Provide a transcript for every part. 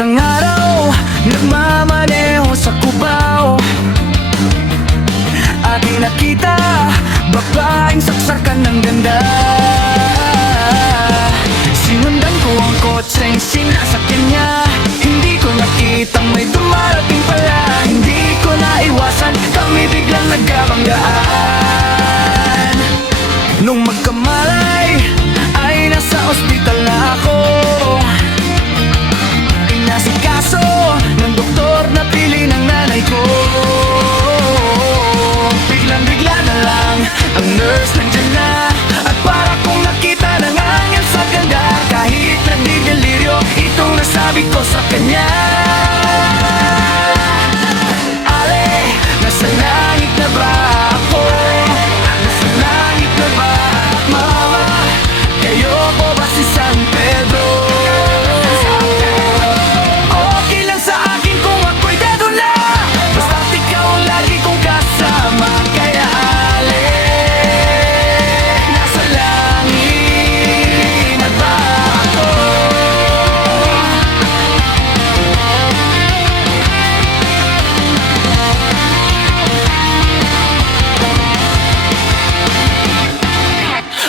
Isang araw, nagmamaneho sa Cubao, aking nakita, babaeng saksakan ng ganda. Sinundan ko ang kotseng sinasakyan niya. Hindi ko nakitang may dumarating pala. Hindi ko naiwasan, kami biglang nagkabanggaan. Nung magkamalay, ay nasa ospital na ako. Inasikaso ng doktor na pili ng nanay ko. Biglang-bigla na lang, ang nurse nandyan na. At para kong nakita ng angel sa ganda. Kahit nagdidelirio, itong nasabi ko sa kanya. Ale, nasa langit na ba ako? Nasa langit na ba, mama? Kayo po ba si San Pedro? Okay lang sa akin kung ako'y dedo na. Basta't ikaw ang lagi kong kasama. Kaya ale, nasa langit na ba ako?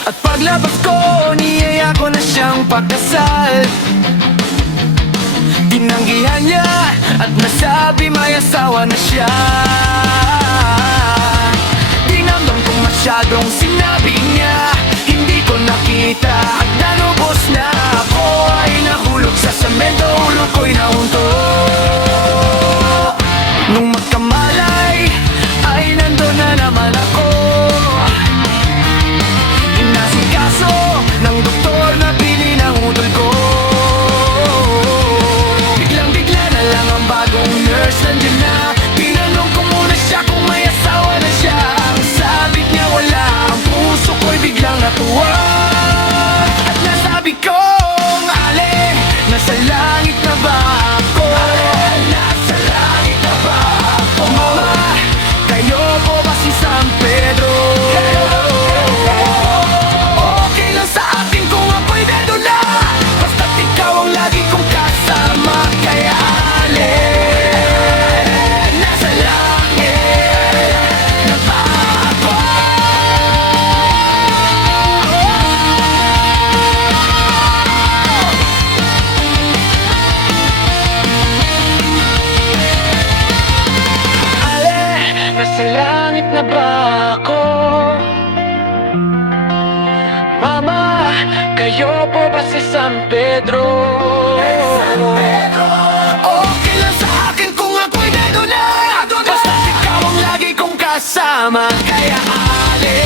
At paglabas ko, niyaya ko na siyang pakasal. Tinanggihan niya at nasabi may asawa na siya. Dinamdam ko masyadong sinabi niya. Hindi ko nakita at nalubos na ako. Ay nahulog sa semento, ulo ko'y nahunto. Nung magkamalay, ay nandun na naman ako. Inasikaso ng doktor na pili ng utol ko. Biglang-bigla na lang ang bagong nurse nandiyan na. Tinanong ko muna siya kung may asawa na siya. Ang sabi niya wala, ang puso ko'y biglang natuwa. At nasabi kong ale, nasa langit na ba ako? Nasa langit na ba ako? Mama, kayo po ba si San Pedro? Okay lang sa akin kung ako'y dedo na. Basta't ikaw ang lagi kong kasama. Kaya ale, nasa langit na ba ako? Ale, nasa langit na ba ako? Mama, kayo po ba si San Pedro? Okay lang sa akin kung ako'y dedo na. Basta't ikaw ang lagi kong kasama. Kaya ale,